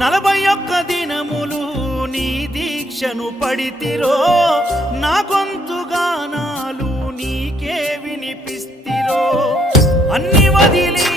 41 దినములు నీ దీక్షను పడితిరో నా గొంతు గానాలు నీకే వినిపిస్తిరో అన్ని వదిలి